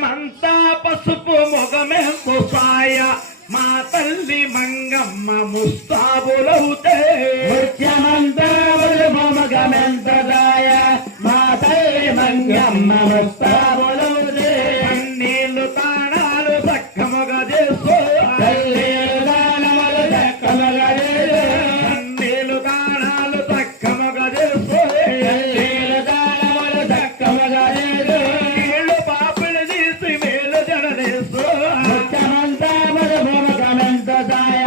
ముత్యమంతా పసుపు మొగమెంతో సాయ మా తల్లి మంగమ్మ ముస్తాబులవుతే ముత్యమంతా పసుపు మొగమెంత సాయ మా తల్లి మంగమ్మ ముస్తాబులవుతే నీళ్లు తాణాలు దక్కమగ చేసో తల్లీలు దానములు దక్కమగ చేసో నీళ్లు తాణాలు దక్కమగ చేసో తల్లీలు దానములు దక్కమగ చేసో నీళ్లు పాపిడి తీసి మేలు జడలేసో ముత్యమంతా పసుపు మొగమెంత సాయ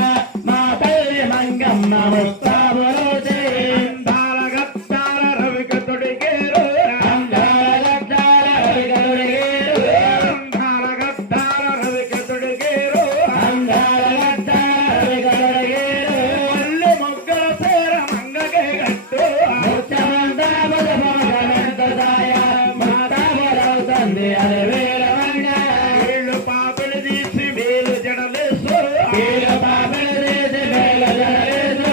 మా తల్లి మంగమ్మ ముస్తాబులవుతే అందాల గద్దాల రవిక తొడిగేరు అందాల గడ్డాల రవికలుడిగేరు అందాల గద్దాల రవిక తొడిగేరు అందాల గడ్డాల రవికలుడిగేరు మల్లి మొగ్గల సేర మంగగే గట్టు ముత్యమంతా పసుపు మొగమెంత సాయ ముస్తాబులవుతుంది అది వీరమంగ నీళ్లు పాపిడి తీసి మేలు జడలేసో వీరు పాపిడి తీసి మేలు జడలేసు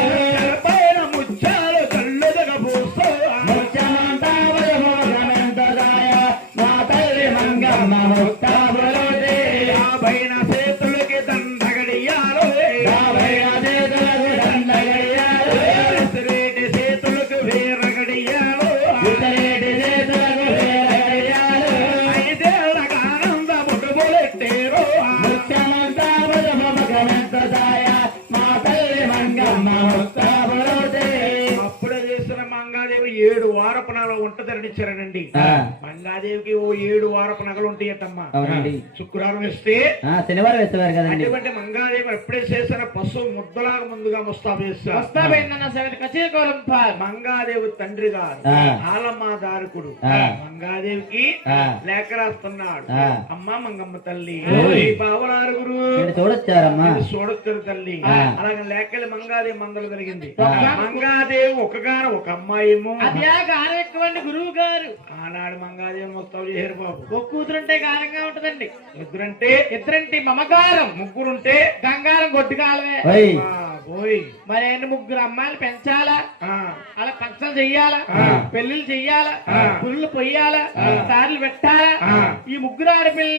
పైన ముత్యాలు కళ్ళు జగబూసో ముత్యమంతా పసుపు మొగమెంత సాయ మా తల్లి మంగమ్మ ముస్తాబులవుతే యాభైన చేతులకి దండగడియాలు యాభైన చేతులకు దండగడియాలు ఇసిరేటి చేతులకు వీరగడియాలు ఇతరేటి చేతులకు వీరగడియాలు ఐదేళ్ల ఆనంద ముడుబులెట్టేరు ముత్యమంతా పసుపు మొగమెంత సాయ మా తల్లి మంగమ్మ ముస్తాబులవుతే అప్పుడే చేసిన మంగాదేవి 7 వారపు నగలు ఉంటదనిచ్చారనండి ఆ. మంగాదేవికి ఓ 7 వారపు నగలు ఉంటాయటమ్మా అవునండి. శుక్రవారం వేస్తే శనివారం వేసేవారు కదండి అటువంటి మంగాదేవి ఎప్పుడే చేసిన పశువు ముద్దలాగా ముందుగా ముస్తాబు చేస్తారు మంగాదేవి తండ్రి గారు ఆ. ఆలమ్మ దారకుడు ఆ. మంగాదేవికి ఆ. లేఖ రాస్తున్నాడు ఆ. అమ్మ మంగమ్మ తల్లి ఓయ్. ఈ బావలారుగురు ఇక్కడ చూడొచ్చారమ్మా చూడొచ్చారు తల్లి ఆ. అలాగే లేఖలు మంగాదేవి మందలు కలిగింది ఆ. మంగాదేవి ఒకగాను ఒక అమ్మాయేమో అదే గానం ఎక్కువండి గురువు గారు. ఆనాడు మంగాదేవి మొత్తం చేశారు బాబు ఒక కూతురుంటే గానంగా ఉంటదండి, ఇద్దరంటే ఇద్దరంటే మమకారం, ముగ్గురుంటే గంగారం గొడ్డుకాలవే. ఓయ్. పోయి మరి ఆయన ముగ్గురు అమ్మాయిలు పెంచాలా, ఆ. అలా పంచలు చెయ్యాలా, ఆ. పెళ్లిళ్ళు చెయ్యాలా, ఆ. పుల్లు పొయ్యాలా, సార్లు పెట్టాలా. ఆ. ఈ ముగ్గురు ఆడపిల్ల